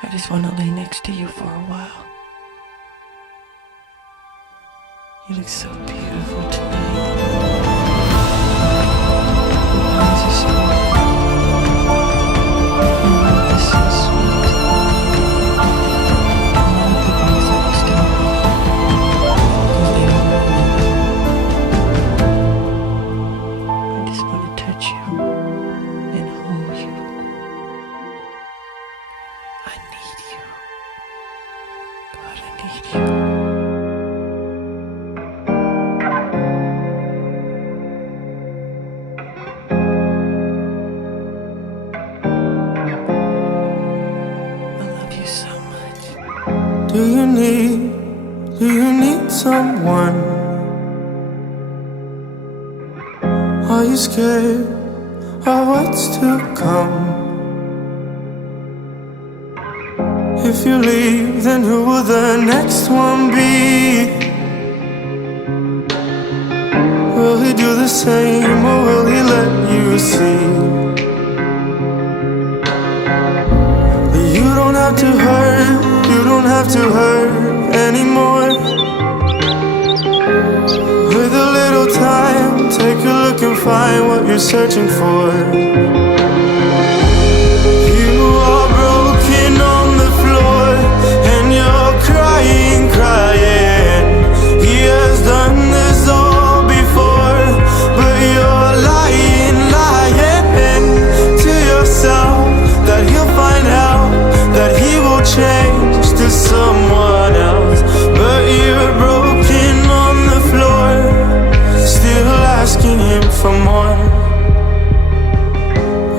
I just want to lay next to you for a while. You look so beautiful tonight. Your eyes are so this is so sweet. I know the boys that you still love, because they don't know. I just want to touch you and hold you. I need you. God, I need you. Do you need someone? Are you scared of what's to come? If you leave, then who will the next one be? Will he do the same, or will he let you see that you don't have to hurt? You don't have to hurt anymore. With a little time, take a look and find what you're searching for. You are broken on the floor, and you're crying, crying. He has done this all before, but you're lying, lying to yourself that he'll find out, that he will change to someone else. But you're broken on the floor, still asking him for more.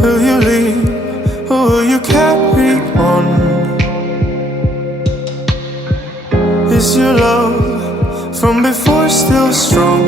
Will you leave, or will you carry on? Is your love from before still strong?